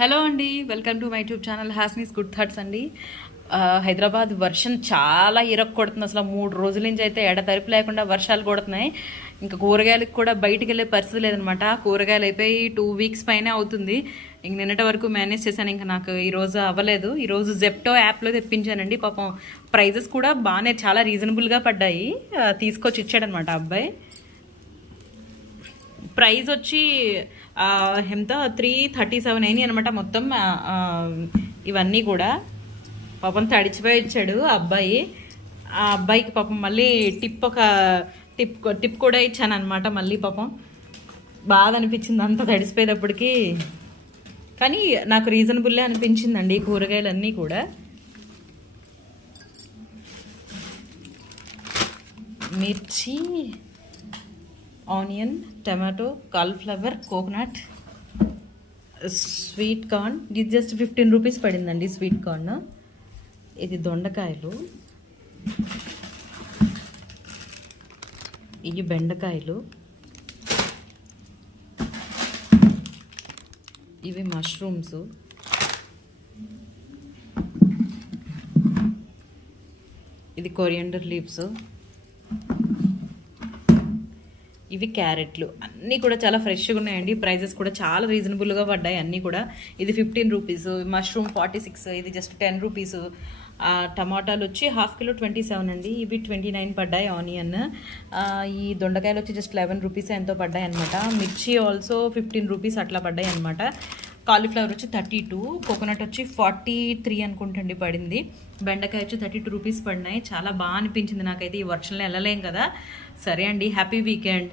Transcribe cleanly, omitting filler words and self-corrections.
Hello అండి, welcome to my YouTube channel Hasni's good thoughts అండి. హైదరాబాద్ వర్షం చాలా ఇరక్ కొడుతుంది. అసలు 3 రోజుల నుంచి అయితే ఎడతెరిపి లేకుండా వర్షాలు కొడుతున్నాయి. ఇంకా కూరగాయలకు కూడా బయటికి వెళ్ళే పరిస్థితి లేదనమాట. కూరగాయలు అయిపోయి 2 వీక్స్ పైనే అవుతుంది. ఇంక నిన్నటి వరకు మేనేజ్ చేశాను, ఇంకా నాకు ఈరోజు అవ్వలేదు. ఈరోజు జెప్టో యాప్లో తెప్పించానండి. పాపం ప్రైజెస్ కూడా బాగానే చాలా రీజనబుల్గా పడ్డాయి. తీసుకొచ్చి ఇచ్చాడనమాట అబ్బాయి. ప్రైస్ వచ్చి ఎంత 337 అయినాయి అనమాట మొత్తం. ఇవన్నీ కూడా పాపం తడిచిపోయి ఇచ్చాడు ఆ అబ్బాయి. ఆ అబ్బాయికి పాపం మళ్ళీ టిప్ కూడా ఇచ్చాను అనమాట. మళ్ళీ పాపం బాధ అనిపించింది అంత తడిసిపోయేటప్పటికి. కానీ నాకు రీజనబుల్లే అనిపించిందండి కూరగాయలన్నీ కూడా. మిర్చి, onion, tomato, cauliflower, coconut, sweet corn. ఇది జస్ట్ 15 రూపీస్ పడిందండి స్వీట్ కార్న్. ఇది దొండకాయలు, ఇవి బెండకాయలు, ఇవి మష్రూమ్స్, ఇది కొరియండర్ లీవ్స్, ఇవి క్యారెట్లు. అన్నీ కూడా చాలా ఫ్రెష్గా ఉన్నాయండి. ప్రైజెస్ కూడా చాలా రీజనబుల్గా పడ్డాయి అన్నీ కూడా. ఇది 15 రూపీస్, మష్రూమ్ 46, ఇది జస్ట్ 10 రూపీస్. టమాటాలు వచ్చి హాఫ్ కిలో 27 అండి, ఇవి 29 పడ్డాయి. ఆనియన్, ఈ దొండకాయలు వచ్చి జస్ట్ 11 రూపీస్ ఎంతో పడ్డాయి అనమాట. మిర్చి ఆల్సో 15 రూపీస్ అట్లా పడ్డాయి అనమాట. కాలీఫ్లవర్ వచ్చి 32, కోకోనట్ వచ్చి 43 అనుకుంటండి పడింది. బెండకాయ వచ్చి 32 రూపీస్ పడినాయి. చాలా బాగా అనిపించింది నాకైతే. ఈ వర్షంలో వెళ్ళలేం కదా. సరే అండి, హ్యాపీ వీకెండ్.